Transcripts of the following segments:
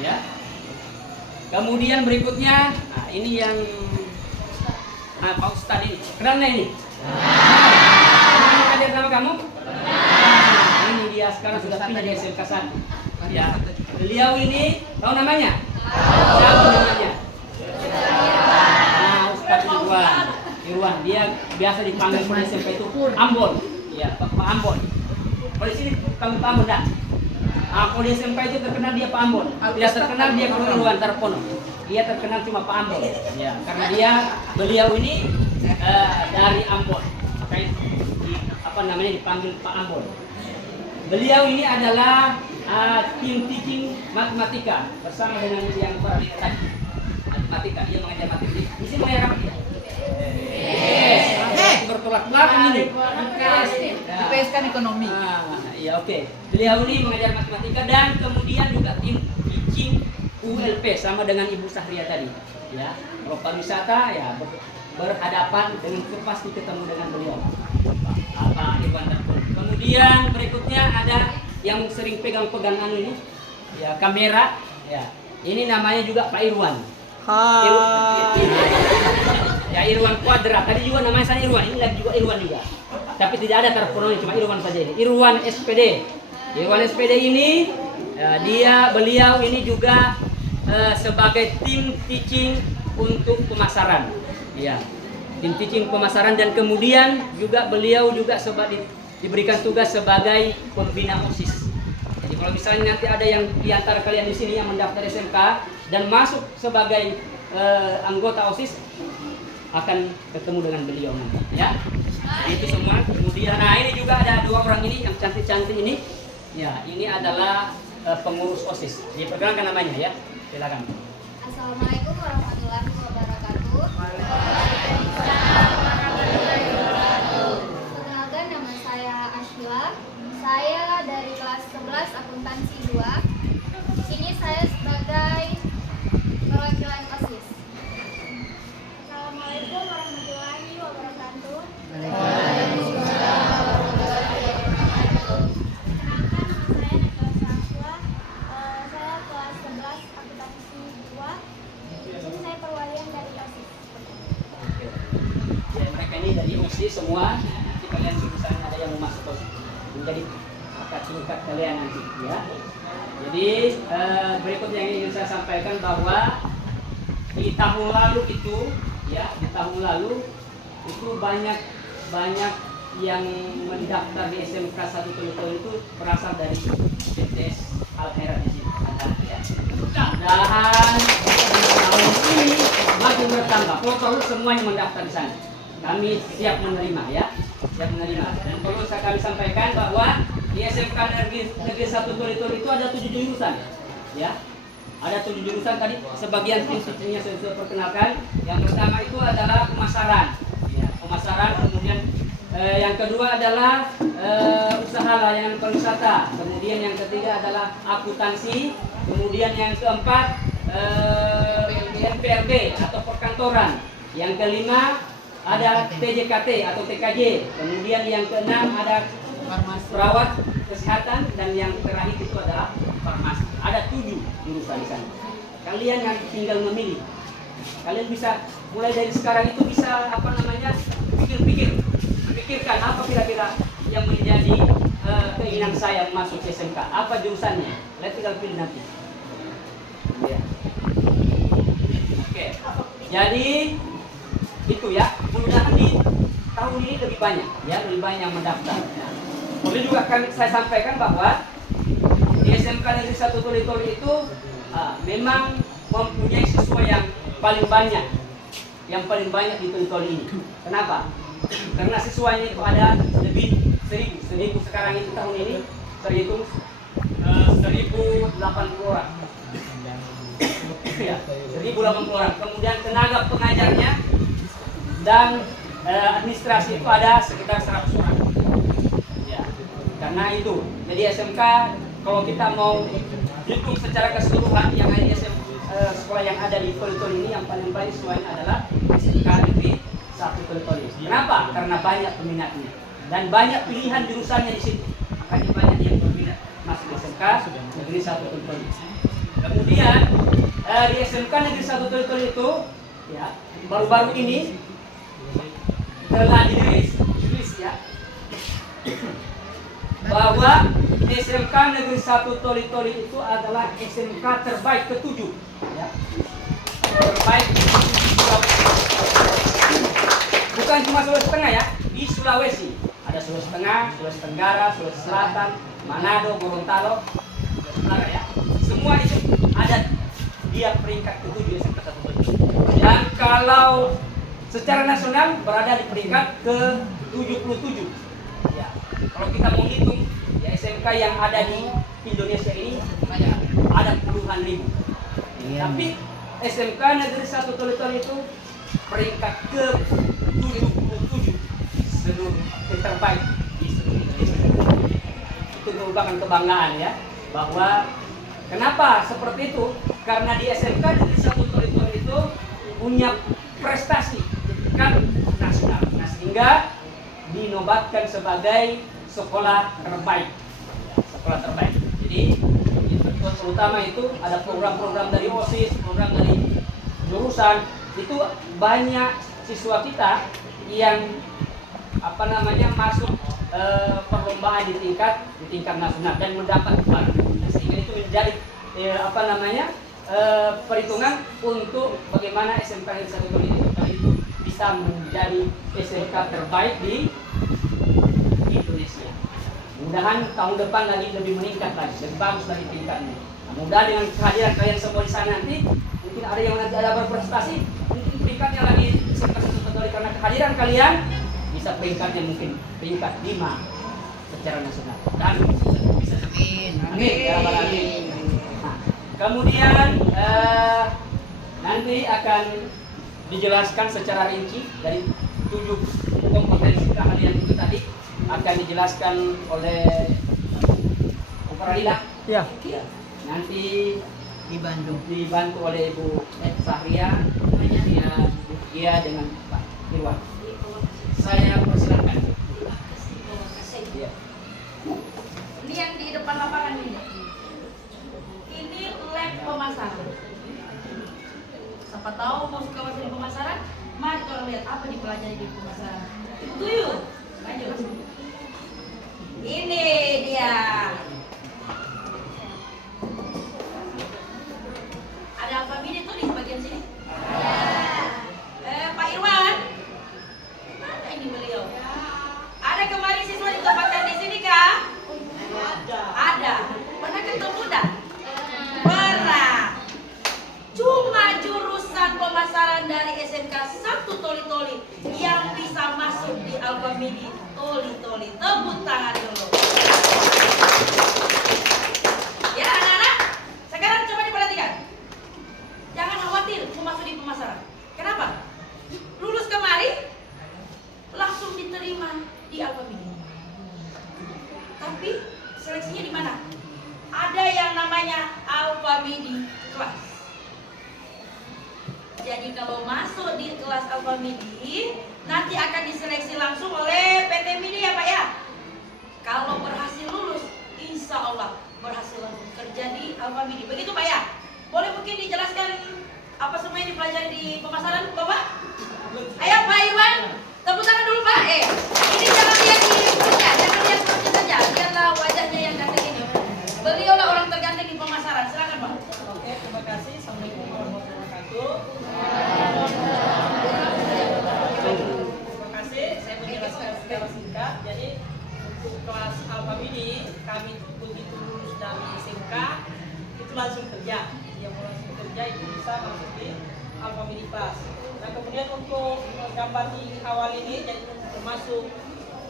Ya. Kemudian berikutnya, nah ini yang Pak Ustadz ini, kenal nggak ini? Pernah hadir sama kamu? Ini dia sekarang sudah pindah di SMK 1. Ya, beliau ini tahu namanya? Siapa namanya? Nah, Ustadz Irwan. Dia biasa dipanggil di SMK itu Ambon. Ya, Pak Ambon. Kalau di sini kamu Pak Ambon dah. Kalau di SMK itu terkenal dia Pak Ambon. Tidak terkenal dia Irwan Tarpono. Dia terkenal cuma Pak Ambon. Ya, karena beliau ini dari Ambon. Makanya dipanggil Pak Ambon. Beliau ini adalah tim teaching matematika bersama dengan yang tadi matematika. Dia mengajar matematika. Di sini mengajar apa dia? Bertolak belakang ini. IPS kan ekonomi. Iya oke. Beliau ini mengajar matematika dan kemudian juga tim teaching ULP sama dengan Ibu Sahria tadi. Ya, kalau pariwisata ya berhadapan dengan pasti ketemu dengan beliau. Pak Irwan Tarpono. Kemudian berikutnya ada yang sering pegang-pegang ini, ya kamera, ya. Ini namanya juga Pak Irwan. Ya Irwan Kuadrat. Tadi juga namanya saya Irwan. Ini lagi juga Irwan juga. Tapi tidak ada Tarpono, cuma Irwan saja ini. Irwan SPD. Irwan SPD ini beliau ini juga sebagai tim teaching untuk pemasaran. Ya. Tim teaching pemasaran dan kemudian juga beliau juga diberikan tugas sebagai pembina OSIS. Jadi kalau misalnya nanti ada yang di antara kalian di sini yang mendaftar SMK dan masuk sebagai anggota OSIS akan ketemu dengan beliau nanti, ya. Jadi itu semua. Kemudian, nah ini juga ada dua orang ini yang cantik-cantik ini. Ya, ini adalah pengurus OSIS. Diperkenalkan namanya ya. Silakan. Assalamualaikum warahmatullahi wabarakatuh. Perkenalkan, nama saya Ashila. Saya dari kelas 11 akuntansi 2. Di sini saya sebagai perwakilan OSIS. Assalamualaikum warahmatullahi wabarakatuh. Perkenalkan, nama saya Nadia Safwa. Saya kelas 11 akuntansi 2. Di sini saya perwakilan dari OSIS. Ya, mereka ini dari OSIS semua. Nanti kalian misalnya ada yang mau masuk OSIS menjadi kakak tingkat kalian nanti, ya. Jadi berikut yang ingin saya sampaikan bahwa di tahun lalu itu, ya, di tahun lalu itu banyak yang mendaftar di SMK 1 Tolotolo itu berasal dari BTS Al-Khairat di sini. Ya. Dan tahun ini makin bertambah. Kalau semuanya mendaftar di sana, kami siap menerima, ya, siap menerima. Dan perlu kami sampaikan bahwa di SMK Negeri 1 Tolotolo itu ada 7 jurusan, ya. Ada 7 jurusan tadi, sebagian tim-timnya saya sudah perkenalkan. Yang pertama itu adalah pemasaran, ya, pemasaran. Kemudian yang kedua adalah usaha layanan pariwisata. Kemudian yang ketiga adalah akuntansi. Kemudian yang keempat NPRB atau perkantoran. Yang kelima ada TJKT atau TKJ. Kemudian yang keenam ada perawat kesehatan dan yang terakhir itu adalah farmasi. Ada 7 jurusan di sana. Kalian yang tinggal memilih. Kalian bisa mulai dari sekarang itu bisa pikirkan apa kira-kira yang menjadi keinginan saya masuk SMK. Apa jurusannya? Kalian tinggal pilih nanti. Ya. Oke. Jadi itu ya. Mudah-mudahan di tahun ini lebih banyak, ya, lebih banyak yang mendaftar. Nah, boleh juga saya sampaikan bahwa di SMK Negeri 1 Tolotolo itu memang mempunyai siswa yang paling banyak di Tolotolo ini. Kenapa? Karena siswanya itu ada lebih 1000 sekarang itu tahun ini terhitung 1080 orang. Ya, 1080 orang. Kemudian tenaga pengajarnya dan administrasi itu ada sekitar 100 orang. Ya, karena itu. Jadi SMK kalau kita mau hitung secara keseluruhan yang ada di sekolah yang ada di Tolotolo ini yang paling banyak siswanya adalah SMK Negeri 1 Tolotolo. Kenapa? Karena banyak peminatnya dan banyak pilihan jurusannya di sini. Makanya banyak yang berminat masuk SMK Negeri 1 Tolotolo. Kemudian di SMK Negeri 1 Toli-Toli itu ya baru-baru ini telah dirilis ya bahwa SMK Negeri 1 Toli-Toli itu adalah SMK terbaik ke-7 ya. Terbaik bukan cuma Sulawesi Tengah ya, di Sulawesi ada Sulawesi Tengah, Sulawesi Tenggara, Sulawesi Selatan, Manado, Gorontalo, ya. Semua itu ada dia peringkat ke-7 SMK 1 Toli-Toli. Dan kalau secara nasional berada di peringkat ke-77. Ya. Kalau kita mau hitung ya SMK yang ada di Indonesia ini ada puluhan ribu. Tapi SMK Negeri 1 Toli-Toli itu peringkat ke-77 seluruh terbaik di seluruh Indonesia. Itu merupakan kebanggaan ya, bahwa kenapa seperti itu? Karena di SMK Negeri 1 Toli-Toli itu punya prestasi tingkat nasional, nah, sehingga dinobatkan sebagai sekolah terbaik. Sekolah terbaik. Jadi terutama itu ada program-program dari OSIS, program dari jurusan, itu banyak siswa kita yang masuk perlombaan di tingkat nasional dan mendapat juara. Sehingga itu menjadi perhitungan untuk bagaimana SMK Negeri 1 Toli-Toli itu bisa menjadi SMK terbaik di Indonesia. Mudah-mudahan tahun depan lagi lebih meningkat lagi, lebih bagus lagi tingkatnya. Nah, mudah dengan kehadiran kalian semua di sana nanti, mungkin ada yang nanti ada berprestasi, mungkin peringkatnya lagi SMK 1 Toli karena kehadiran kalian bisa peringkatnya mungkin peringkat 5 secara nasional. Dan bisa amin. Amin. Ya Rabbal Alamin. Nah, kemudian nanti akan dijelaskan secara rinci dari 7 kompetensi keahlian itu tadi akan dijelaskan oleh Koperalila. Ya. Nanti dibantu oleh Ibu Sahria, dia dengan Pak Irwan. Saya persilakan. Ya. Ini yang di depan lapangan ini. Ini lab pemasaran. Siapa tahu mau suka masuk di pemasaran? Mari kita lihat apa dipelajari di pemasaran. Tuyul, lanjut. Ini dia. Ada apa ini tuh di bagian sini? Pak Irwan, mana ini beliau? Ada kemarin siswa ditempatkan di sini kah? Ada. Pernah ketemu dah? Pernah. Cuma jurusan pemasaran dari SMK 1 Toli-Toli yang bisa masuk di Alfamidi Toli-Toli. Tepuk tangan dulu. Ya anak-anak, sekarang coba diperhatikan. Jangan khawatir mau masuk di pemasaran. Kenapa? Lulus kemarin langsung diterima di Alfamidi. Tapi seleksinya di mana? Ada yang namanya Alfamidi kelas. Jadi kalau masuk di kelas Alfamidi, nanti akan diseleksi langsung oleh PT Midi ya Pak ya. Kalau berhasil lulus, insya Allah berhasil langsung kerja di Alfamidi. Begitu Pak ya? Boleh mungkin dijelaskan apa semua yang dipelajari di pemasaran Bapak? Ayo Pak Irwan, tepuk tangan dulu Pak. Ini jangan lihat di perutnya, jangan lihat perutnya saja. Lihatlah wajahnya yang ganteng ini. Beliaulah orang terganteng di pemasaran. Silakan Pak. Oke, terima kasih. Assalamualaikum warahmatullahi wabarakatuh. Terima kasih. Saya menjelaskan secara singkat. Jadi untuk kelas Alfamidi, kami begitu lulus dari SMK itu langsung kerja. Yang mau langsung kerja itu bisa masuk di Alfamidi kelas. Nah kemudian untuk gambar di awal ini, jadi termasuk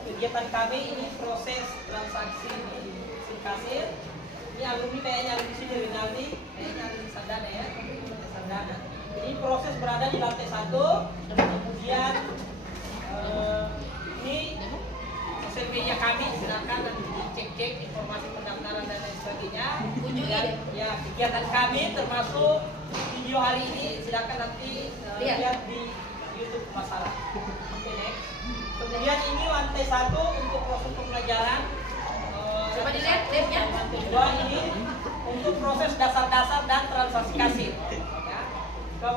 kegiatan kami ini proses transaksi di kasir. Ini alumni kayaknya di sini Rinaldi, kayaknya ada di Sandana ya, Sandana. Jadi proses berada di lantai 1, kemudian ini CV-nya kami silakan nanti dicek-cek informasi pendaftaran dan lain sebagainya. Ya kegiatan kami termasuk video hari ini silakan nanti lihat di YouTube masalah. Oke, next. Kemudian ini lantai 1 untuk proses pembelajaran. Coba dilihat labnya. Lantai 2 ini untuk proses dasar-dasar dan transaksi kasir.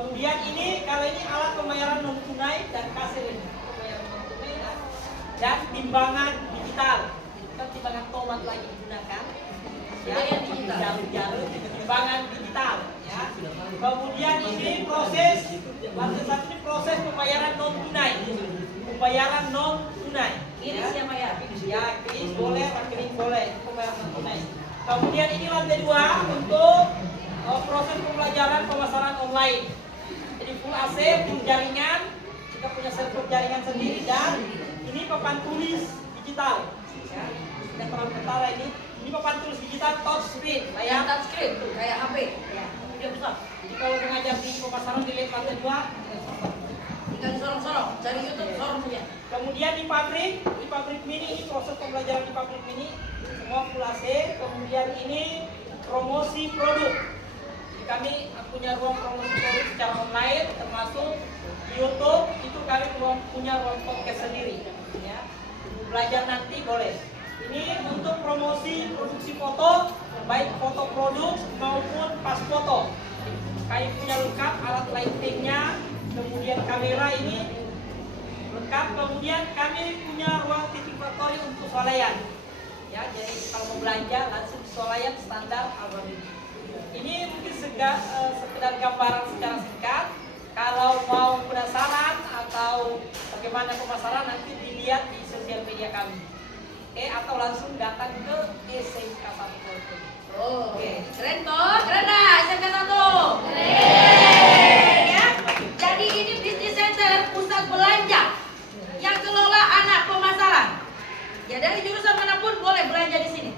Kemudian ini kalau ini alat pembayaran non tunai dan kasir ini pembayaran non tunai dan timbangan digital. Kita timbangan tomat lagi digunakan. Ya, jalur-jalur timbangan digital. Ya. Kemudian ini proses lantai satu ini proses pembayaran non tunai. Pembayaran non tunai. Ini siapa ya? Ya, kris boleh, rekening boleh, pembayaran non tunai. Kemudian ini lantai 2 untuk proses pembelajaran pemasaran online. Jadi full AC, full jaringan, kita punya server jaringan sendiri dan ini papan tulis digital. Ya, yang terang tentara ini papan tulis digital touchscreen, Yang touchscreen tuh kayak HP. Ya, dia besar. Jadi kalau mengajar di pemasaran di lantai 2, Tinggal disorong-sorong, cari YouTube sorong punya. kemudian di pabrik mini ini proses pembelajaran di pabrik mini semua full AC. Kemudian ini promosi produk. Jadi kami punya ruang promosi produk secara online, termasuk di YouTube itu kami punya ruang podcast sendiri. Ya, belajar nanti boleh. Ini untuk promosi produksi foto, baik foto produk maupun pas foto. Kami punya lengkap alat lightingnya, kemudian kamera ini lengkap. Kemudian kami punya ruang titik factory untuk swalayan. Ya, jadi kalau mau belanja langsung swalayan standar Al-Famidi. Ini mungkin sekedar gambaran secara singkat. Kalau mau penasaran atau bagaimana pemasaran nanti dilihat di sosial media kami. Atau langsung datang ke SMK 1. Oh, oke. Keren toh? Keren dah SMK 1. Keren ya. Jadi ini bisnis center pusat belanja yang kelola anak pemasaran. Ya dari jurusan manapun boleh belanja di sini.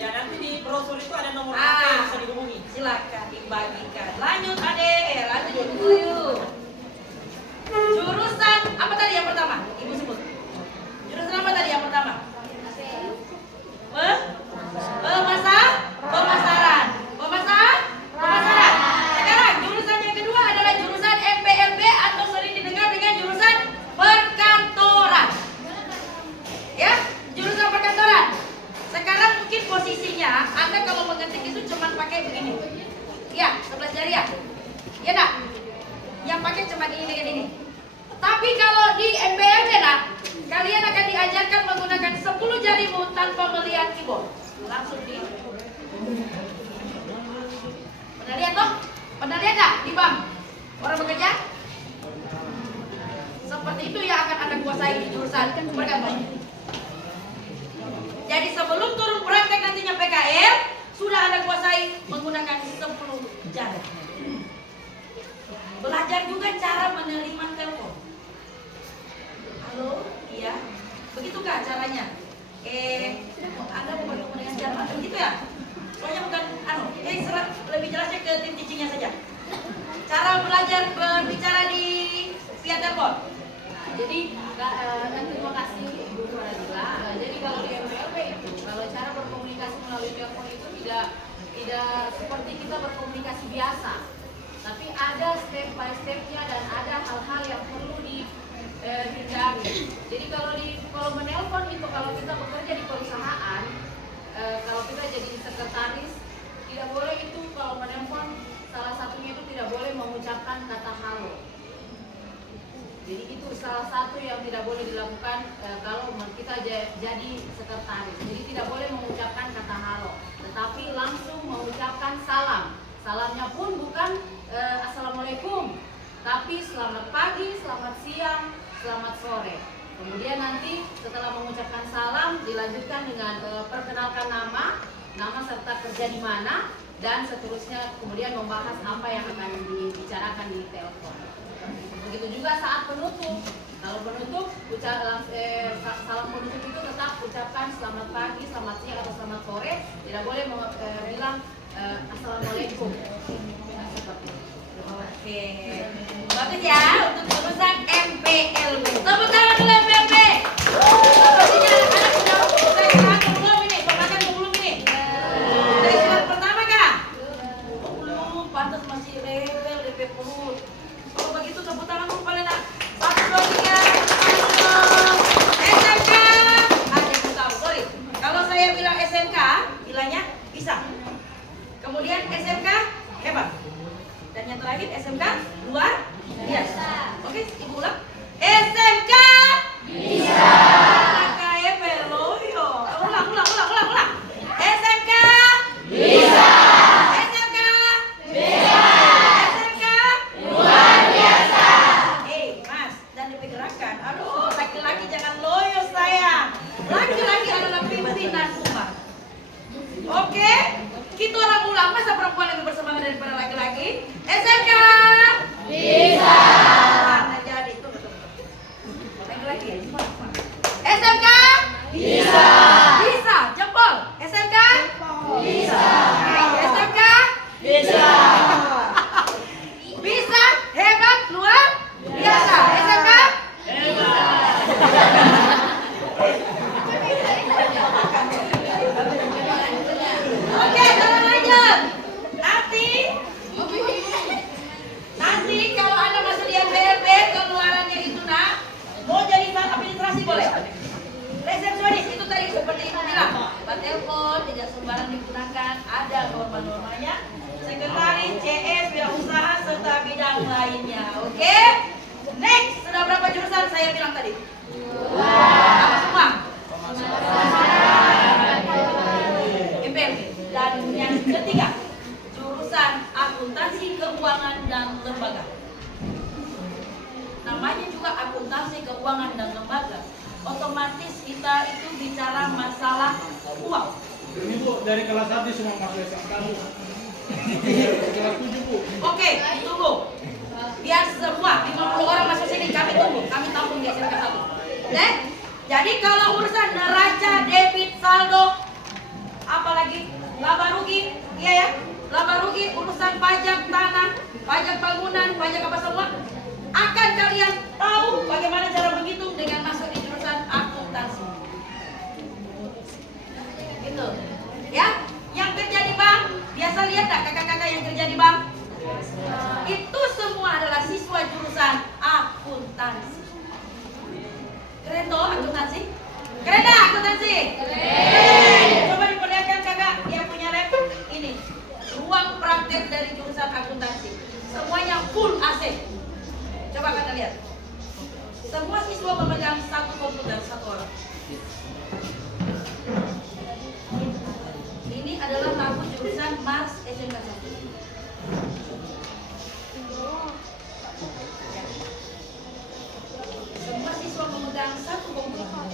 Ya, nanti di brosur itu ada nomor HP yang bisa dihubungi. Silakan dibagikan. Lanjut Ade, lanjut Ibu yuk. Jurusan apa tadi yang pertama? Ibu sebut. Jurusan apa tadi yang pertama? Pemasaran. Sekarang jurusan yang kedua adalah jurusan MPLB atau sering didengar dengan jurusan perkantoran. Ya, jurusan perkantoran. Sekarang mungkin posisinya Anda kalau mengetik itu cuma pakai begini. Ya, 11 jari ya. Ya enggak? Yang pakai cuma ini dengan ini. Tapi kalau di MPLB nak, kalian akan diajarkan menggunakan 10 jarimu tanpa melihat keyboard. Langsung di. Pernah lihat toh? Pernah lihat enggak di bank? Orang bekerja? Seperti itu yang akan Anda kuasai di jurusan perkantoran. Jadi sebelum turun praktek nantinya PKL, sudah Anda kuasai menggunakan 10 jari. Belajar juga cara menerima telepon. Halo, iya. Begitukah caranya? Anda mau bertemu dengan siapa? Begitu ya? Soalnya bukan lebih jelasnya ke tim teachingnya saja. Cara belajar berbicara di via telepon. Jadi dan terima kasih Ibu Radila. Jadi kalau di MPLB itu, kalau cara berkomunikasi melalui telepon itu tidak seperti kita berkomunikasi biasa, tapi ada step by stepnya dan ada hal-hal yang perlu dihindari. Jadi kalau menelpon itu, kalau kita bekerja di perusahaan, kalau kita jadi sekretaris, tidak boleh itu kalau menelpon salah satunya itu tidak boleh mengucapkan kata halo. Jadi itu salah satu yang tidak boleh dilakukan kalau kita jadi sekretaris. Jadi tidak boleh mengucapkan kata halo, tetapi langsung mengucapkan salam. Salamnya pun bukan assalamualaikum, tapi selamat pagi, selamat siang, selamat sore. Kemudian nanti setelah mengucapkan salam dilanjutkan dengan perkenalkan nama serta kerja di mana, dan seterusnya kemudian membahas apa yang akan dibicarakan di telepon. Begitu juga saat penutup. Kalau penutup, salam penutup itu tetap ucapkan selamat pagi, selamat siang atau selamat sore. Tidak boleh bilang assalamualaikum. Nah, seperti itu. Oke, bagus ya untuk jurusan MPLB. Tepuk tangan dulu MPLB. Pastinya anak-anak sudah istirahat belum ini? Makan belum ini? Sudah istirahat pertama kah? Belum, pantas masih rewel DP perut. Kalau begitu tepuk tangan dulu paling nak. 1, 2, 3. SMK. Ada yang tahu, sorry. Kalau saya bilang SMK, bilangnya bisa. Kemudian SMK hebat. Dan yang yang terakhir SMK luar biasa. Oke, Ibu ulang. SMK bisa. Kayak peloyo. Ulang. SMK bisa. SMK bisa. SMK luar biasa. Mas, dan dipergerakan. Aduh, laki-laki jangan loyo sayang. Laki-laki adalah pimpinan umat. Oke, kita orang ulang, masa perempuan lebih bersemangat daripada laki-laki? SMK bisa. Nah, jadi itu betul. Laki-laki. SMK bisa. Bisa. Jempol. SMK bisa. SMK bisa. Bisa. Hebat. Luar biasa. SMK Oke, kita lanjut. Nanti kalau Anda masuk di MPLP, keluarannya itu mau jadi staf administrasi boleh. Resepsionis itu tadi seperti Ibu bilang, Pak telepon tidak sembarang digunakan, ada norma-normanya. Sekretaris, CS, wirausaha serta bidang lainnya. Oke? Next, sudah berapa jurusan saya bilang tadi? Apa semua? MPLP. Dan yang ketiga, jurusan akuntansi keuangan dan lembaga. Namanya juga akuntansi keuangan dan lembaga. Otomatis kita itu bicara masalah uang. Ini Bu, dari kelas 1 semua masuk SMK Bu. Kelas 7 Bu. Oke, tunggu. Biar semua 50 orang masuk sini, kami tunggu. Kami tampung di SMK 1. Jadi kalau urusan neraca, debit, saldo, apalagi laba rugi, iya ya, laba rugi, urusan pajak tanah, pajak bangunan, pajak apa semua, akan kalian tahu bagaimana cara menghitung dengan masuk di jurusan akuntansi. Gitu, ya. Yang kerja di bank, biasa lihat tak kakak-kakak yang kerja di bank? Itu semua adalah siswa jurusan akuntansi. Keren toh akuntansi? Keren dah akuntansi? Keren. Coba diperlihatkan kakak yang punya lab ini. Ruang praktek dari jurusan akuntansi. Semuanya full AC. Coba kakak lihat. Semua siswa memegang satu komputer, satu orang. Ini adalah lampu jurusan Mars SMK 1. Semua siswa memegang satu komputer.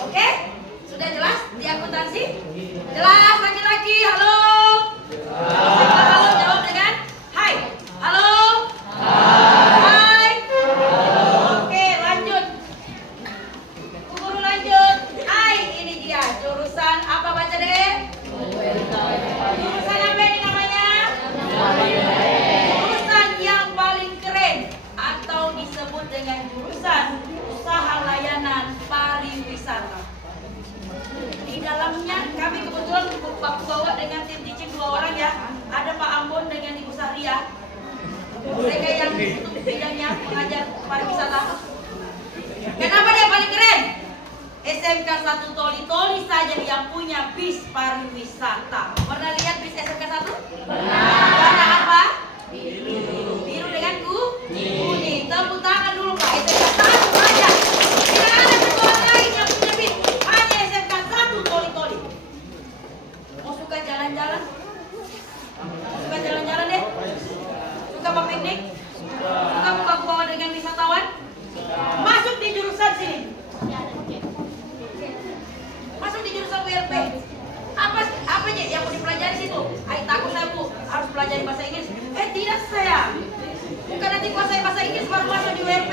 Oke? Sudah jelas di akuntansi? Jelas laki-laki? Halo? Halo, jawab dengan hai. Halo? Hai. Oke, lanjut. Bu Guru lanjut. Hai, ini dia jurusan apa baca deh? Jurusan apa ini namanya? Jurusan yang paling keren atau disebut dengan jurusan usaha layanan pariwisata. Di dalamnya kami kebetulan bawa dengan tim teaching 2 orang ya. Ada Pak Ambon dengan Ibu Saria. Mereka yang untuk bidangnya mengajar pariwisata. Kenapa dia paling keren? SMK 1 Toli saja yang punya bis pariwisata. Pernah lihat bis SMK 1? Warna apa? Biru dengan kuning. Tepuk tangan dulu Pak. SMK 1 saja. Tidak ada sekolah lain yang punya bis. Hanya SMK 1 Toli. Mau suka jalan-jalan? Suka jalan-jalan deh? Suka piknik? Suka buka-buka dengan wisatawan? Masuk di jurusan sini. Masuk di jurusan WLP. Apa yang mau dipelajari situ? Takut saya Bu, harus pelajari bahasa Inggris. Tidak saya. Bukan nanti kuasai bahasa Inggris baru masuk di WLP.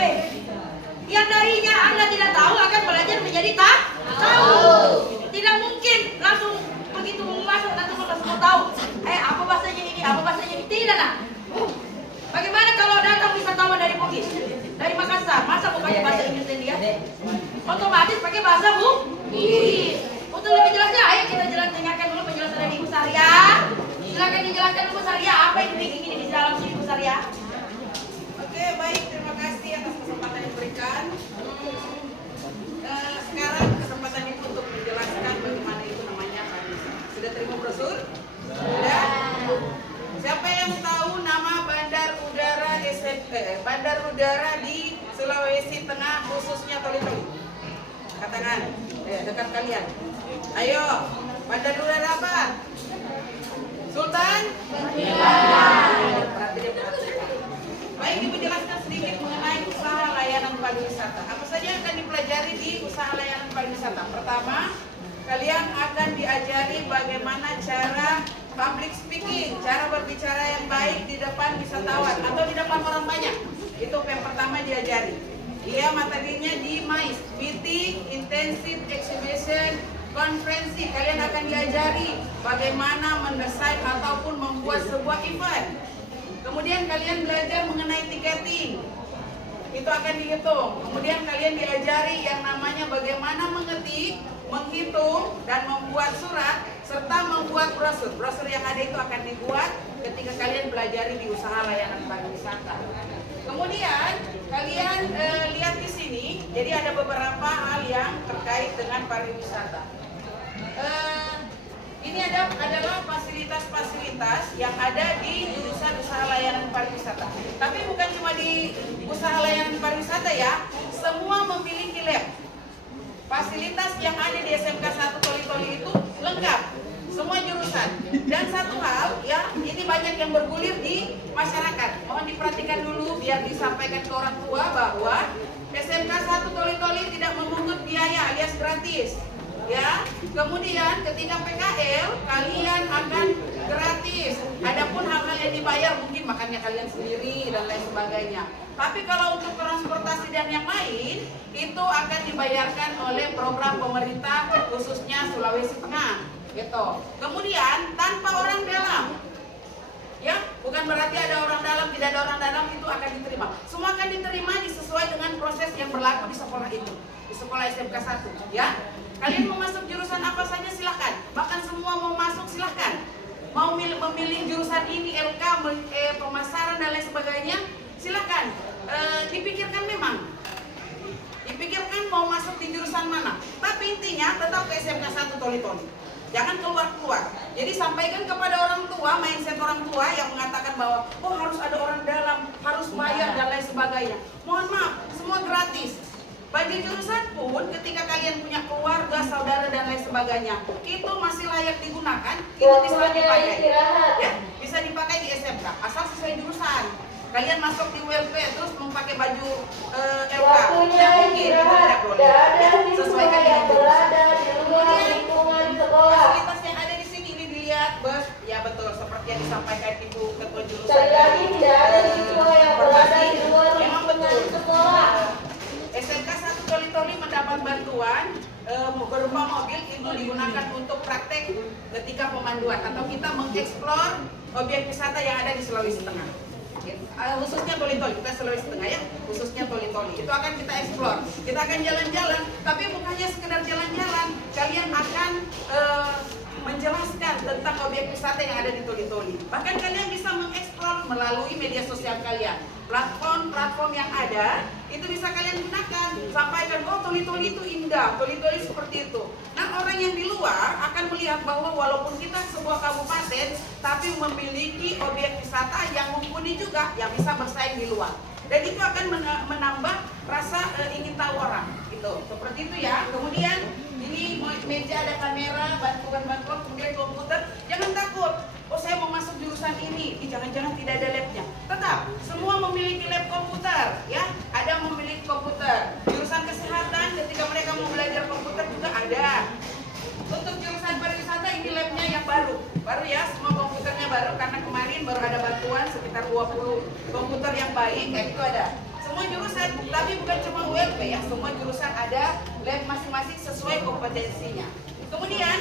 Yang darinya Anda tidak tahu akan belajar menjadi tahu. Tidak mungkin langsung begitu masuk nanti mau tahu. Apa bahasanya ini, apa bahasanya ini. Tidak nak. Bagaimana kalau datang wisatawan dari Bugis, dari Makassar, masa mau pakai bahasa Inggris dan dia? Otomatis pakai bahasa Bugis. Untuk lebih jelasnya, ayo kita dengarkan dulu penjelasan dari Ibu Saria. Silakan dijelaskan Ibu Saria apa yang dibikin ini di dalam sini Ibu Saria. Oke, baik, terima kasih atas kesempatan yang diberikan. udara di Sulawesi Tengah khususnya Toli-Toli? Katakan, dekat kalian. Ayo, Bandar udara apa? Sultan? Baik, Ibu jelaskan sedikit mengenai usaha layanan pariwisata. Apa saja yang akan dipelajari di usaha layanan pariwisata? Pertama, kalian akan diajari bagaimana cara public speaking, cara berbicara yang baik di depan wisatawan atau di depan orang banyak. Itu yang pertama diajari. Dia materinya di MICE, Meeting, Intensive Exhibition, Konferensi. Kalian akan diajari bagaimana mendesain ataupun membuat sebuah event. Kemudian kalian belajar mengenai tiketing. Itu akan dihitung. Kemudian kalian diajari yang namanya bagaimana mengetik, menghitung, dan membuat surat, serta membuat brosur. Brosur yang ada itu akan dibuat ketika kalian belajar di usaha layanan pariwisata. Kemudian kalian lihat di sini, jadi ada beberapa hal yang terkait dengan pariwisata. Ini adalah fasilitas-fasilitas yang ada di jurusan usaha layanan pariwisata. Tapi bukan cuma di usaha layanan pariwisata ya, semua memiliki lab. Fasilitas yang ada di SMK 1 Toli-Toli itu lengkap, semua jurusan. Dan satu hal ya, ini banyak yang bergulir di masyarakat. Mohon diperhatikan dulu biar disampaikan ke orang tua bahwa SMK 1 Toli-Toli tidak memungut biaya alias gratis. Ya, kemudian ketika PKL kalian akan gratis. Adapun hal-hal yang dibayar mungkin makannya kalian sendiri dan lain sebagainya. Tapi kalau untuk transportasi dan yang lain itu akan dibayarkan oleh program pemerintah khususnya Sulawesi Tengah, gitu. Kemudian tanpa orang dalam. Ya, bukan berarti ada orang dalam, tidak ada orang dalam itu akan diterima. Semua akan diterima sesuai dengan proses yang berlaku di sekolah itu, di sekolah SMK 1, ya. Kalian mau masuk jurusan apa saja silahkan. Bahkan semua mau masuk silahkan. Mau memilih jurusan ini, LK, pemasaran dan lain sebagainya, silahkan. Dipikirkan memang. Dipikirkan mau masuk di jurusan mana. Tapi intinya tetap ke SMK 1 Toli-Toli. Jangan keluar-keluar. Jadi sampaikan kepada orang tua, mindset orang tua yang mengatakan bahwa oh harus ada orang dalam, harus bayar dan lain sebagainya. Mohon maaf, semua gratis. Bagi jurusan pun ketika kalian punya keluarga, saudara dan lain sebagainya, itu masih layak digunakan, itu bisa dipakai. Ya, bisa dipakai di SMK asal sesuai jurusan. Kalian masuk di ULP terus memakai baju LK, tidak mungkin, itu tidak boleh. Ya, sesuaikan dengan jurusan. Kemudian fasilitas yang ada di sini ini dilihat bus, ya betul seperti yang disampaikan Ibu Ketua Jurusan. tidak ada siswa yang berada di luar memang betul. sekolah. SMK 1 Toli-Toli mendapat bantuan berupa mobil itu digunakan untuk praktek ketika pemanduan atau kita mengeksplor objek wisata yang ada di Sulawesi Tengah. Khususnya Toli-Toli, kita Sulawesi Tengah ya, khususnya Toli-Toli. Itu akan kita eksplor. Kita akan jalan-jalan, tapi bukannya sekedar jalan-jalan, kalian akan menjelaskan tentang objek wisata yang ada di Toli-Toli. Bahkan kalian bisa mengeksplor melalui media sosial kalian. Platform yang ada itu bisa kalian gunakan. Sampaikan, oh Toli-Toli itu indah, Toli-Toli seperti itu. Nah orang yang di luar akan melihat bahwa walaupun kita sebuah kabupaten, tapi memiliki objek wisata yang mumpuni juga, yang bisa bersaing di luar. Dan itu akan menambah rasa ingin tahu orang, gitu. Seperti itu ya. Kemudian ini meja ada kamera, bantuan-bantuan, kemudian komputer. Jangan takut. Oh saya mau masuk jurusan ini, jangan-jangan tidak ada labnya. Tetap, semua memiliki lab komputer, ya. Ada memiliki komputer. Jurusan kesehatan, ketika mereka mau belajar komputer juga ada. Untuk jurusan pariwisata ini labnya yang baru ya, semua komputernya baru karena kemarin baru ada bantuan sekitar 20 komputer yang baik, kayak itu ada. Semua jurusan, tapi bukan cuma ULP ya, semua jurusan ada lab masing-masing sesuai kompetensinya. Kemudian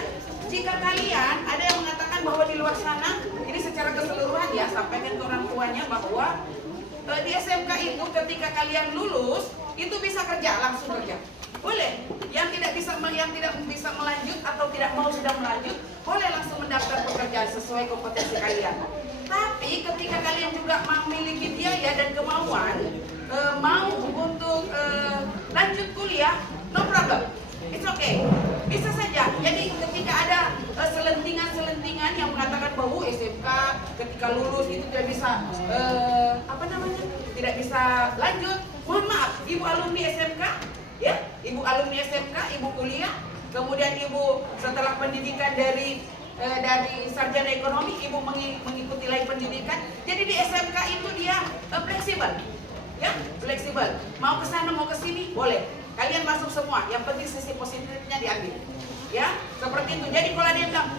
jika kalian ada yang mengatakan bahwa di luar sana, ini secara keseluruhan ya, sampaikan ke orang tuanya bahwa di SMK itu ketika kalian lulus itu bisa kerja, langsung kerja. Boleh. Yang tidak bisa melanjut atau tidak mau sudah melanjut, boleh langsung mendaftar pekerjaan sesuai kompetensi kalian. Tapi ketika kalian juga memiliki biaya dan kemauan mau untuk lanjut kuliah, no problem. It's okay. Bisa saja. Jadi ketika ada selentingan-selentingan yang mengatakan bahwa SMK ketika lulus itu tidak bisa tidak bisa lanjut. Mohon maaf, ibu alumni SMK, ya, ibu alumni SMK, ibu kuliah, kemudian ibu setelah pendidikan dari sarjana ekonomi, ibu mengikuti lain pendidikan. Jadi di SMK itu dia fleksibel, ya, fleksibel. Mau ke sana, mau ke sini, boleh. Kalian masuk semua. Yang penting sisi positifnya diambil, ya, seperti itu. Jadi kalau dia bilang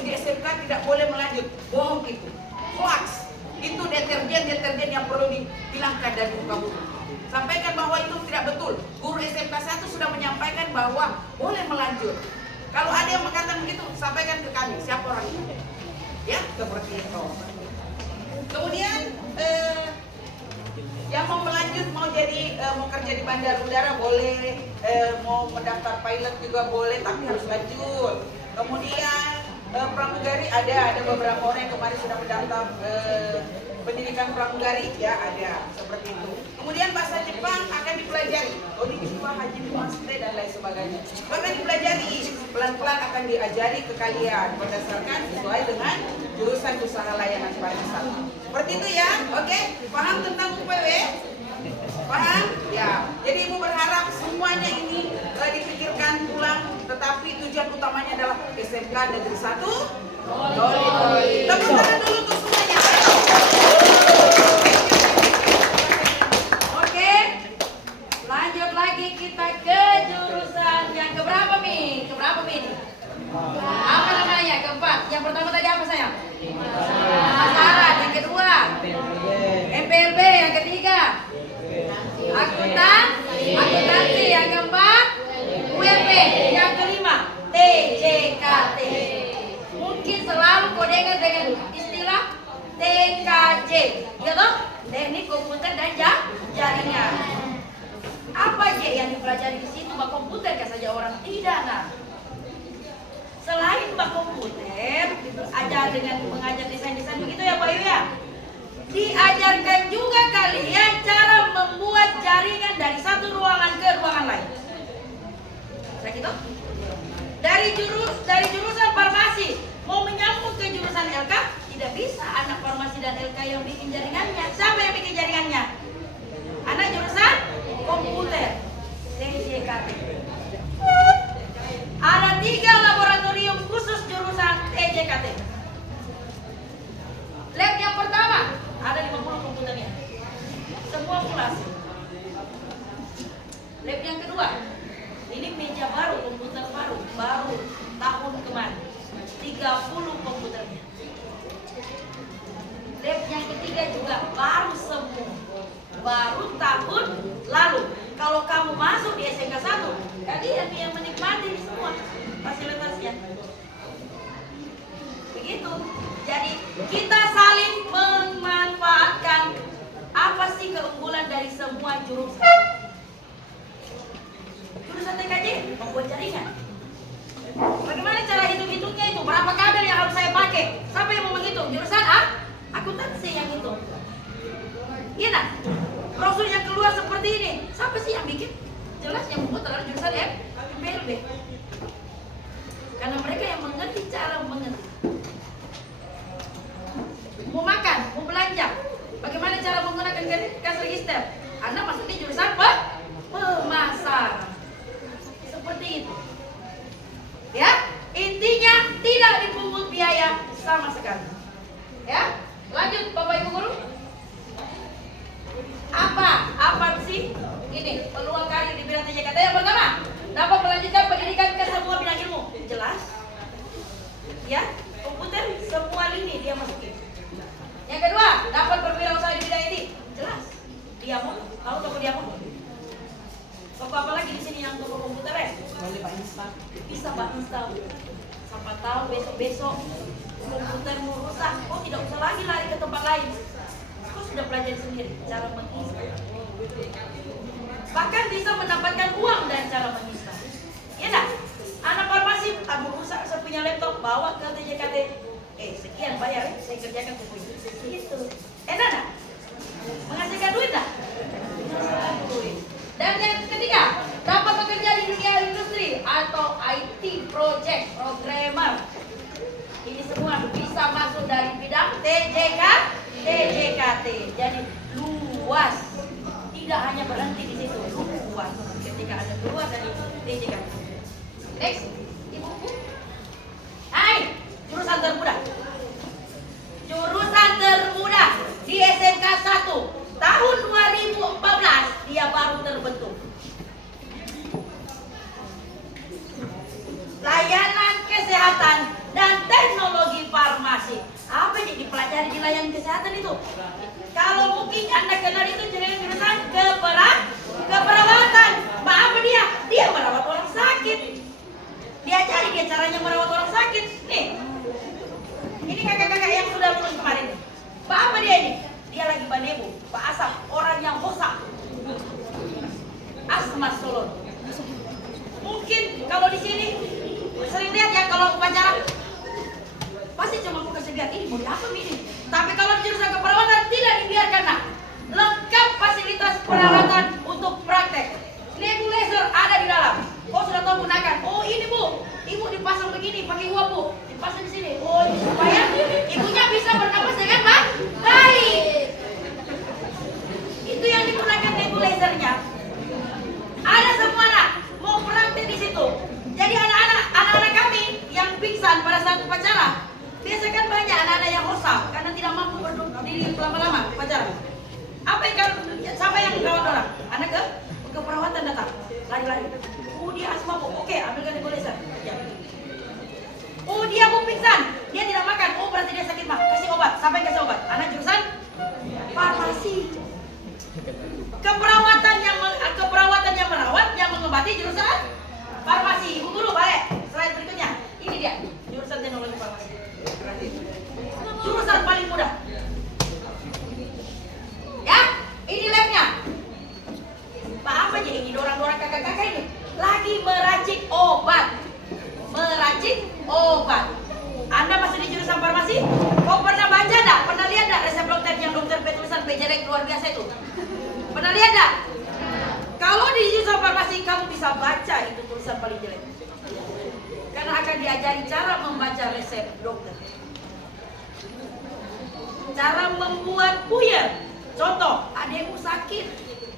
di SMK tidak boleh melanjut, bohong itu, hoax. Itu deterjen yang perlu dihilangkan dari muka bumi. Sampaikan bahwa itu tidak betul. Guru SMK 1 sudah menyampaikan bahwa boleh melanjut. Kalau ada yang mengatakan begitu, sampaikan ke kami siapa orang itu. Ya, seperti itu. Kemudian yang mau melanjut, mau kerja di bandar udara boleh, mau mendaftar pilot juga boleh, tapi harus lanjut. Kemudian pramugari ada beberapa orang yang kemarin sudah mendaftar pendidikan pramugari, ya ada seperti itu. Kemudian bahasa Jepang akan dipelajari, konnichiwa, hajime dan lain sebagainya. Bahkan dipelajari, pelan-pelan akan diajari ke kalian berdasarkan sesuai dengan jurusan usaha layanan pariwisata. Seperti itu ya, oke? Paham tentang UPW? Paham? Ya. Jadi ibu berharap semuanya ini dipikirkan ulang, tetapi tujuan utamanya adalah SMK Negeri 1 Doli. Tepuk tangan dulu untuk semuanya. Oke, lanjut lagi kita ke jurusan yang keberapa Mi? Keberapa Mi? Apa namanya? Keempat. Yang pertama tadi apa sayang? Pemasaran. Yang kedua MPLB. Yang ketiga akuntansi. Yang keempat UMP. Yang kelima TJKT. Mungkin selalu kau dengar dengan istilah TKJ, ya toh? Teknik komputer dan jaringan. Apa aja yang dipelajari di situ? Bak komputer kan saja orang tidak, nah. Selain bak komputer, ajar dengan mengajar desain-desain begitu ya Pak Yu ya. Diajarkan juga kalian cara membuat jaringan dari satu ruangan ke ruangan lain. Saya gitu. Dari jurusan farmasi mau menyambung ke jurusan LK tidak bisa. Anak farmasi dan LK yang bikin jaringannya. Siapa yang bikin jaringannya? Anak jurusan komputer TJKT. Ada 3 laboratorium khusus jurusan TJKT. Lab yang pertama ada 50 komputernya, semua simulasi. Lab yang kedua, ini meja baru, komputer baru tahun kemarin, 30 komputernya. Lab yang ketiga juga baru semua, baru tahun lalu. Kalau kamu masuk di SMK 1, kalian yang menikmati semua fasilitasnya. Begitu. Jadi kita saling memanfaatkan apa sih keunggulan dari semua jurusan. Jurusan TKJ membuat jaringan. Bagaimana cara hitung-hitungnya itu? Berapa kabel yang harus saya pakai? Siapa yang mau menghitung? Jurusan akuntansi yang hitung. Iya nak? Brosur yang keluar seperti ini, siapa sih yang bikin? Jelas yang membuat adalah jurusan MPLB. Karena mereka yang mengerti cara mengerti. Mau makan, mau belanja, bagaimana cara menggunakan cash register? Anda masuk di jurusan pemasaran. Seperti itu. Ya, intinya tidak dipungut biaya sama sekali. Ya, lanjut Bapak Ibu Guru. Apa sih ini peluang karir di bidang TJKT? Yang pertama, dapat melanjutkan pendidikan ke semua bidang ilmu. Jelas? Ya, komputer semua lini dia masukin. Yang kedua, dapat berwirausaha di bidang IT. Jelas. Dia mau, tahu toko dia mau. Toko apa lagi di sini yang toko komputer ya? Boleh Pak Insta. Bisa Pak Insta. Siapa tahu besok komputermu rusak, kau tidak usah lagi lari ke tempat lain. Kau sudah pelajari sendiri cara menginstal. Bahkan bisa mendapatkan uang dari cara menginstal. Iya enggak? Anak farmasi, aduh rusak, saya punya laptop, bawa ke TJKT. Sekian bayar, saya kerjakan kumpulnya. Gitu. Enak enggak? Menghasilkan duit enggak? Menghasilkan duit. Dan yang ketiga, dapat bekerja di dunia industri atau IT project programmer. Ini semua bisa masuk dari bidang TJKT. Jadi luar UAS. Tidak hanya berhenti di situ, UAS. Ketika ada keluar dari TJK. Next, Ibu. Hai, jurusan termuda. Jurusan termuda di SMK 1 tahun 2014 dia baru terbentuk. Layanan kesehatan dan teknologi farmasi. Apa yang dipelajari di layanan kesehatan itu? Kalau mungkin Anda kenal itu jurusan keperawatan. Apa dia? Dia merawat orang sakit. Diajari dia caranya merawat orang sakit. Nih, ini kakak-kakak yang sudah lulus kemarin. Apa dia ini? Dia lagi banebu, Pak Asap, orang yang bosak. Asma Solon. Mungkin kalau di sini sering lihat ya kalau upacara pasti cuma buka sebiar ini mau diapa ini. Tapi kalau di jurusan keperawatan tidak dibiarkan nak. Lengkap fasilitas perawatan untuk praktek. Nebulizer ada di dalam. Oh sudah tahu gunakan. Oh ini bu, ibu dipasang begini pakai uap bu, dipasang di sini. Oh ini supaya ibunya bisa bernapas dengan baik. Itu yang digunakan nebulizernya. Ada semua nak mau praktek di situ. Jadi anak-anak kami yang pingsan pada saat upacara, biasa kan banyak anak-anak yang hosak karena tidak mampu berdiri lama-lama upacara. Apa yang siapa yang rawat orang? Anak ke perawatan datang, lari-lari. Oh dia asma bu, oke ambilkan nebulizer. Ya. Oh dia mau pingsan, dia tidak makan. Oh berarti dia sakit mah, kasih obat. Sampai kasih obat. Anak jurusan farmasi. Keperawatan yang merawat, yang mengobati jurusan farmasi. Ibu guru balik. Slide berikutnya. Ini dia jurusan teknologi farmasi. Jurusan paling mudah. Ya, ini labnya. Pak apa aja ini dorang-dorang kakak-kakak ini lagi meracik obat. Anda masih di jurusan farmasi? Kau pernah baca enggak? Pernah lihat enggak resep dokter yang dokter tulisan pejerek luar biasa itu? Pernah lihat enggak? Kalau di jurusan farmasi kamu bisa baca itu tulisan paling jelek. Karena akan diajari cara membaca resep dokter. Cara membuat puyer. Contoh, adekmu sakit,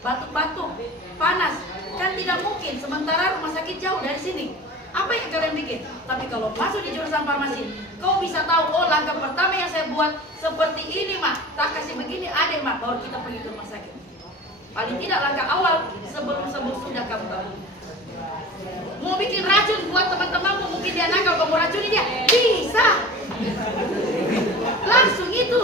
batuk-batuk, panas. Kan tidak mungkin sementara rumah sakit jauh dari sini. Apa yang kalian bikin? Tapi kalau masuk di jurusan farmasi, kau bisa tahu, oh langkah pertama yang saya buat seperti ini mah, tak kasih begini adek mah, baru kita pergi ke rumah sakit. Paling tidak langkah awal sebelum sudah kamu tahu. Mau bikin racun buat teman-temanmu, mungkin dia nakal, kamu racuni dia, bisa. Langsung itu.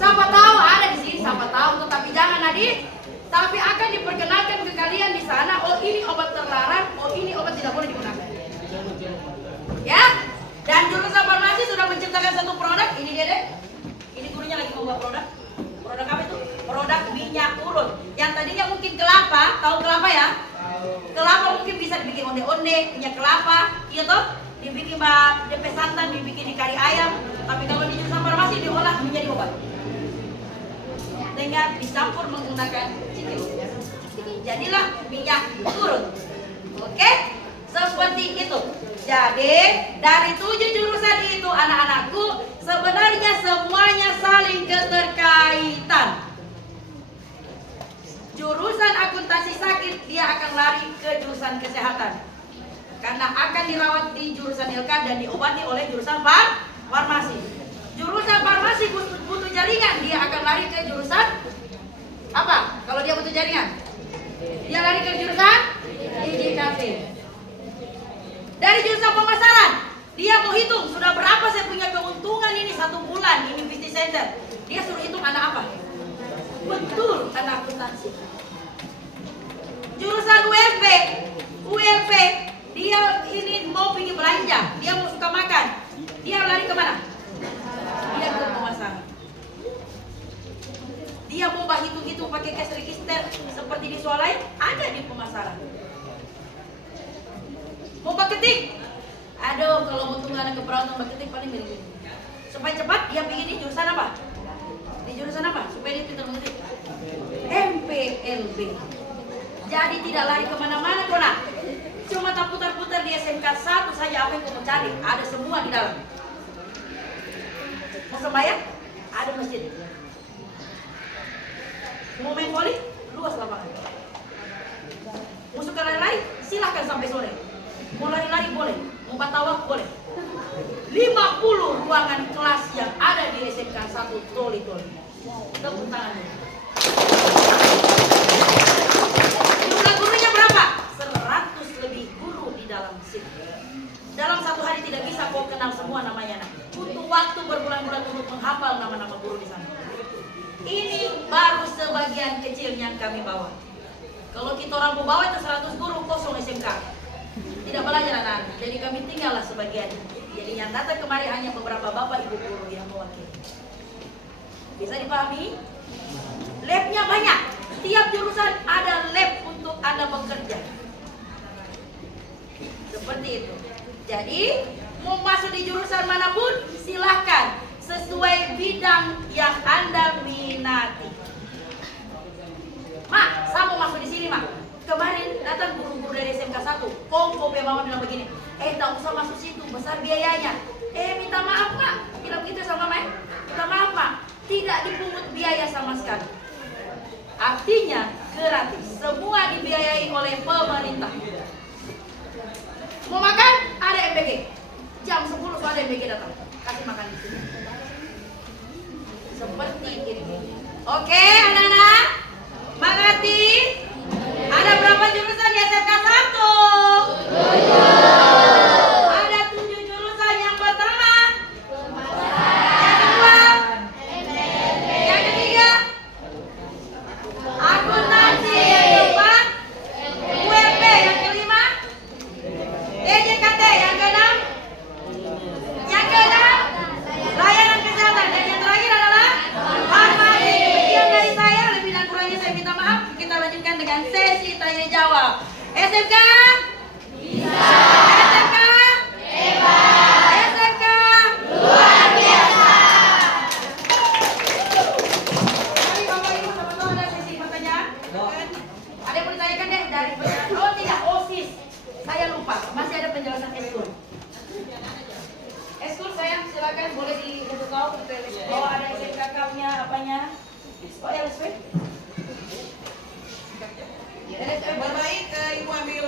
Siapa tahu ada di sini, siapa tahu, tetapi jangan adik. Tapi akan diperkenalkan ke kalian di sana, oh ini obat terlarang, oh ini obat tidak boleh digunakan. Ya, dan jurusan farmasi sudah menciptakan satu produk, ini dia deh. Ini gurunya lagi membuat produk. Produk apa itu? Produk minyak urut. Yang tadinya mungkin kelapa, tahu kelapa ya? Kelapa mungkin bisa dibikin onde-onde, minyak kelapa, iya toh? Dibikin DP santan, dibikin di kari ayam. Tapi kalau di jurusan farmasi diolah menjadi obat. Dengan dicampur menggunakan cikil. Jadilah minyak urut. Oke? Seperti itu. Jadi dari 7 jurusan itu anak-anakku sebenarnya semuanya saling keterkaitan. Jurusan akuntansi sakit dia akan lari ke jurusan kesehatan. Karena akan dirawat di jurusan ILK dan diobati oleh jurusan farmasi. Jurusan farmasi butuh jaringan, dia akan lari ke jurusan apa? Kalau dia butuh jaringan, dia lari ke jurusan IJKT. Dari jurusan pemasaran, dia mau hitung sudah berapa saya punya keuntungan ini 1 bulan ini business center. Dia suruh hitung anak apa? Betul, anak akuntansi. Jurusan ULP, dia ini mau pergi belanja, dia mau suka makan, dia lari kemana? Dia ke pemasaran. Dia mau hitung-hitung pakai cash register seperti di swalayan, ada di pemasaran. Mau marketing, aduh kalau mau tunggu anak keperawatan marketing paling gini. Supaya cepat dia bikin di jurusan apa? Di jurusan apa? Supaya dia pintar mengerti. MPLB. Jadi tidak lari kemana-mana kok nak. Cuma tak putar-putar di SMK 1 saja apa yang kamu cari, ada semua di dalam. Mau sembahyang? Ada masjid. Mau main voli, luas lapangan. Mau suka lari-lari, silahkan sampai sore. Mau lari-lari boleh, mau batawak boleh. 50 ruangan kelas yang ada di SMK 1 Toli-Toli. Tepuk tangan. Jumlah gurunya berapa? 100 lebih guru di dalam sini. Dalam satu hari tidak bisa kau kenal semua namanya. Butuh waktu berbulan-bulan untuk menghafal nama-nama guru di sana. Ini baru sebagian kecil yang kami bawa. Kalau kita orang mau bawa itu 100 guru, kosong SMK. Tidak belajar anak-anak. Jadi kami tinggallah sebagian. Jadi yang datang kemari hanya beberapa bapak ibu guru yang mewakili. Bisa dipahami? Labnya banyak. Tiap jurusan ada lab untuk Anda bekerja. Seperti itu. Jadi mau masuk di jurusan manapun silahkan sesuai bidang yang Anda minati. Mak, saya mau masuk di sini, Mak. Kemarin datang guru-guru dari SMK 1. Kongko mama bilang begini, tak usah masuk situ, besar biayanya. Minta maaf, Mak. Bilang begitu sama Mama. Minta maaf, Mak. Tidak dipungut biaya sama sekali. Artinya gratis. Semua dibiayai oleh pemerintah. Mau makan? Ada MBG. Jam 10 ada MBG datang. Kasih makan di sini. Seperti ini. Oke, anak-anak. Mengerti? Ada berapa jurusan di SMK 1? 7. Ada 7 jurusan. Yang pertama? Yang kedua? Yang ketiga? Akuntansi. Yang keempat? UMP. Yang kelima? TJKT. Yang keenam? Yang keenam? Layanan kesehatan. Dan yang terakhir adalah farmasi. Demikian dari saya, lebih dan kurangnya saya minta maaf. Kita lanjutkan dengan sesi tanya jawab. SMK? Bisa. SMK? Hebat. SMK? Luar biasa. Mari Bapak Ibu teman-teman ada sesi pertanyaan. Ada yang mau ditanyakan deh dari penjelasan. Oh tidak, OSIS. Saya lupa, masih ada penjelasan eskul. Eskul sayang, silakan boleh diberitahu bahwa ada SMK kampnya apanya. Oh LSP? Baik, Ibu ambil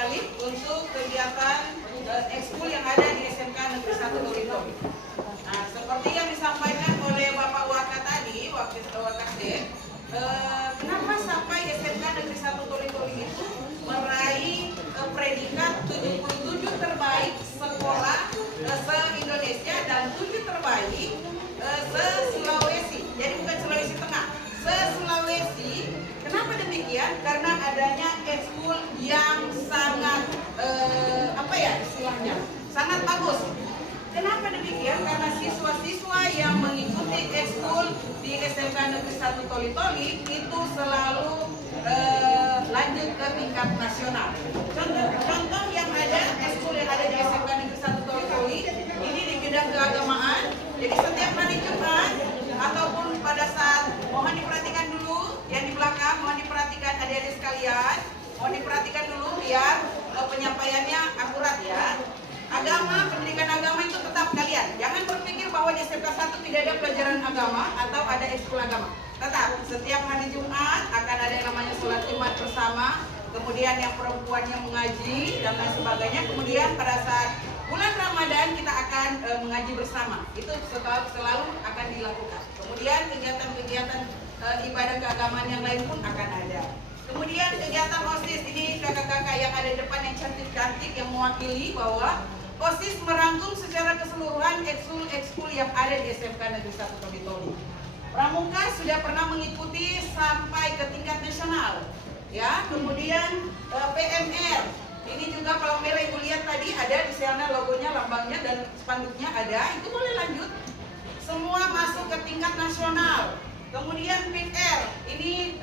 alih untuk kegiatan ekskul yang ada di SMK Negeri 1 Toli-Toli. Nah, seperti yang disampaikan oleh Bapak Waka tadi, Wakasdem, kenapa sampai SMK Negeri 1 Toli-Toli itu meraih predikat 77 terbaik sekolah se-Indonesia dan 7 terbaik se-Sulawesi. Jadi bukan Sulawesi Tengah, se-Sulawesi. Kenapa demikian? Karena adanya ekskul yang sangat istilahnya sangat bagus. Kenapa demikian? Karena siswa-siswa yang mengikuti ekskul di SMK Negeri 1 Toli-Toli itu selalu lanjut ke tingkat nasional. Contoh yang ada ekskul yang ada di SMK Negeri 1 Toli-Toli ini di bidang keagamaan. Jadi setiap hari Jumat ataupun pada saat, mohon diperhatikan dulu yang di belakang, mohon diperhatikan adik-adik sekalian, mohon diperhatikan dulu biar penyampaiannya akurat ya. Agama, pendidikan agama itu tetap kalian. Jangan berpikir bahwa di SMK 1 tidak ada pelajaran agama atau ada ekskul agama. Tetap, setiap hari Jumat akan ada yang namanya sholat Jumat bersama, kemudian yang perempuannya mengaji dan lain sebagainya. Kemudian pada saat bulan Ramadan kita akan mengaji bersama. Itu selalu akan dilakukan. Kemudian kegiatan-kegiatan ibadah keagamaan yang lain pun akan ada. Kemudian kegiatan OSIS, ini kakak-kakak yang ada di depan yang cantik-cantik yang mewakili bahwa OSIS merangkum secara keseluruhan ekskul yang ada di SMK Negeri 1 Toli-Toli. Pramuka sudah pernah mengikuti sampai ke tingkat nasional. Ya, kemudian PMR. Ini juga palang merah Ibu lihat tadi ada di sana logonya, lambangnya dan spanduknya ada. Itu boleh lanjut. Semua masuk ke tingkat nasional. Kemudian PIR, ini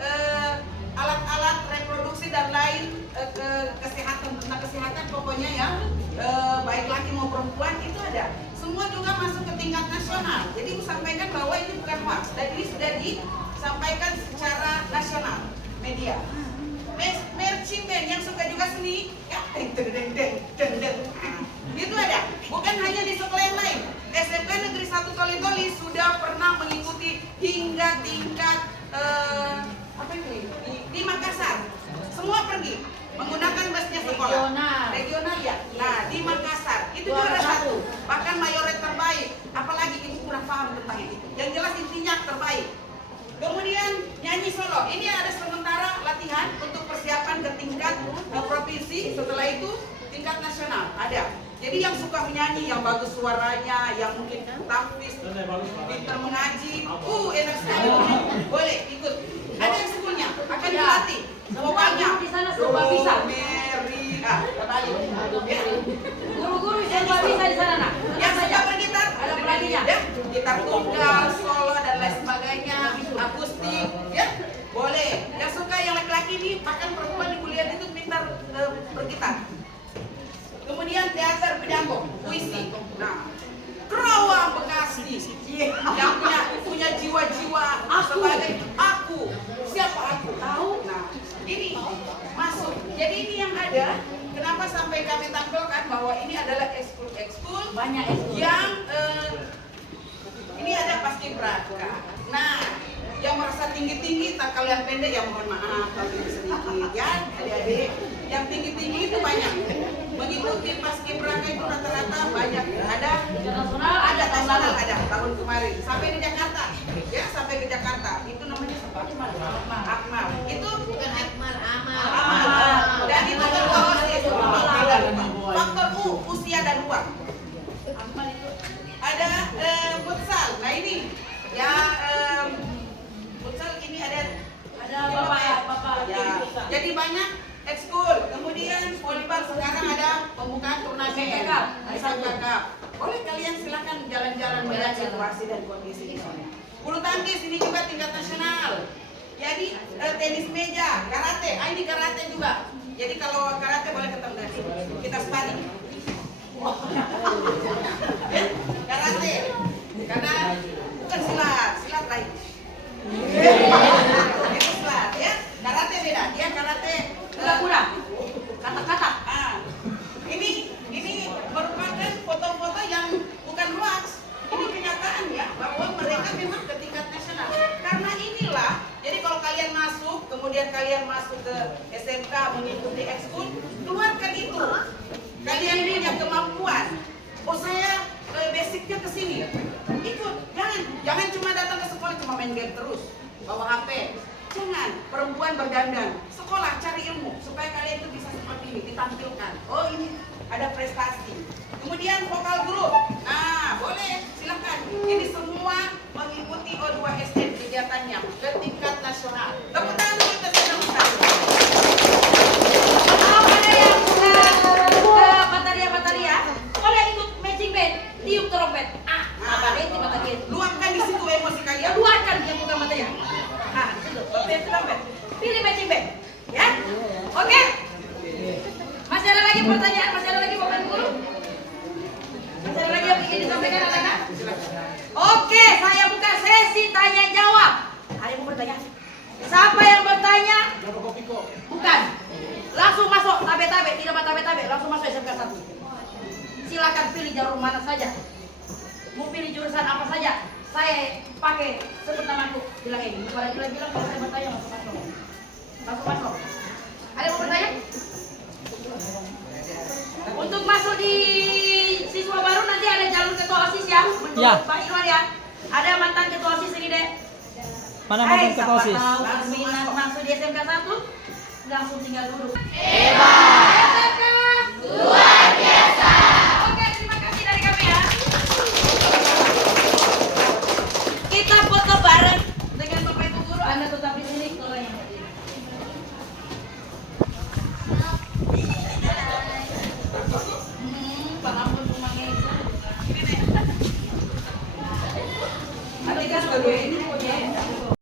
alat-alat reproduksi dan lain kesehatan, tentang kesehatan pokoknya ya, baik laki maupun perempuan itu ada. Semua juga masuk ke tingkat nasional. Jadi Ibu sampaikan bahwa ini bukan hoax dan ini sudah disampaikan secara nasional media. Marching band yang suka juga seni, ya, itu ada. Bukan hanya di sekolah yang lain. SMK Negeri 1 Toli-Toli sudah pernah mengikuti hingga tingkat apa ini di Makassar. Semua pergi menggunakan busnya sekolah. Regional ya. Nah di Makassar itu juara satu. Bahkan mayoritas terbaik. Apalagi ibu kurang paham tentang itu. Yang jelas intinya terbaik. Kemudian nyanyi solo. Ini ada sementara latihan untuk persiapan ke tingkat provinsi. Setelah itu tingkat nasional ada. Jadi yang suka menyanyi, yang bagus suaranya, yang mungkin tahfiz, pintar mengaji, enak sekali, boleh ikut. Ada yang sekolahnya akan dilatih. Pokoknya di sana semua bisa. Kembali. Ya. Guru-guru semua bisa di sana, nak. Yang suka bergitar, Ada pelatihnya. ya, gitar tunggal, solo dan lain sebagainya, akustik, ya, boleh. Yang suka yang laki-laki ini, bahkan perempuan di kuliah itu pintar bergitar. Kemudian teater pedanggo, puisi. Nah, Kerawang Bekasi, yang punya jiwa-jiwa sebagai aku. Siapa aku? Tahu? Nah, ini masuk. Jadi ini yang ada. Kenapa sampai kami tampilkan bahwa ini adalah ekskul Banyak ekskul. yang ini ada paskibraka. Nah, yang merasa tinggi-tinggi, tak kalian pendek ya mohon maaf kalau sedikit ya adik-adik. Yang tinggi-tinggi itu banyak. Mengikuti paskibraka itu rata-rata banyak. Ada nasional ada tahun kemarin sampai di Jakarta. Ya, sampai ke Jakarta. Itu namanya Akmal. Itu bukan Akmal, Amal. Dan itu ketua OSIS. Faktor U, usia dan uang. Ada futsal. Nah ini ya futsal ini ada bapak ya. Jadi banyak ekskul. Kemudian volleyball sekarang ada pembukaan turnamen. Ada boleh kalian silakan jalan-jalan melihat situasi dan kondisi di sana. Bulu tangkis ini juga tingkat nasional. Jadi tenis meja, karate, ini karate juga. Jadi kalau karate boleh ketemu dari sini. Kita sparring. Ya, karate. Karena bukan silat lain. Itu silat ya. Karate beda. Dia karate Kura-kura. Kata-kata. Ini merupakan foto-foto yang bukan hoax. Ini kenyataan ya bahwa mereka memang ke tingkat nasional. Karena inilah, jadi kalau kalian masuk, kemudian kalian masuk ke SMK mengikuti ekskul, keluarkan itu. Kalian punya kemampuan. Oh saya basicnya ke sini. Ikut. Jangan cuma datang ke sekolah cuma main game terus, bawa HP. Jangan. Perempuan berdandan. Sekolah cari ilmu supaya kalian itu bisa seperti ini ditampilkan. Oh ini ada prestasi. Kemudian vokal grup. Nah, boleh silakan. Ini semua mengikuti O2SN kegiatannya ke tingkat nasional. Tepuk tangan dulu kita senang. Kalau ada yang buka bataria, boleh ikut matching band, tiup trompet. Apa itu bataria? Luapkan di situ emosi kalian. Keluarkan yang bukan bataria. Situ, tiup trompet. Pilih matching band, ya. Oke. Masih ada lagi pertanyaan? Masih ada lagi Bapak Guru? Masih ada lagi yang ingin disampaikan anak-anak? Oke, saya buka sesi tanya jawab. Ada yang mau bertanya? Siapa yang bertanya? Bukan. Langsung masuk tabe-tabe, tidak tabe-tabe, langsung masuk SMK 1. Silakan pilih jalur mana saja. Mau pilih jurusan apa saja. Saya pakai sebut namaku. Bilang ini. Kalau bilang kalau saya bertanya masuk. Masuk. Ada yang mau bertanya? Untuk masuk di siswa baru nanti ada jalur ketua OSIS ya. Menurut Pak Irwan ya. Ada mantan ketua OSIS ini deh. Mana mantan ketua OSIS? Tahu minat masuk di SMK 1 langsung tinggal duduk. Hebat. SMK luar biasa.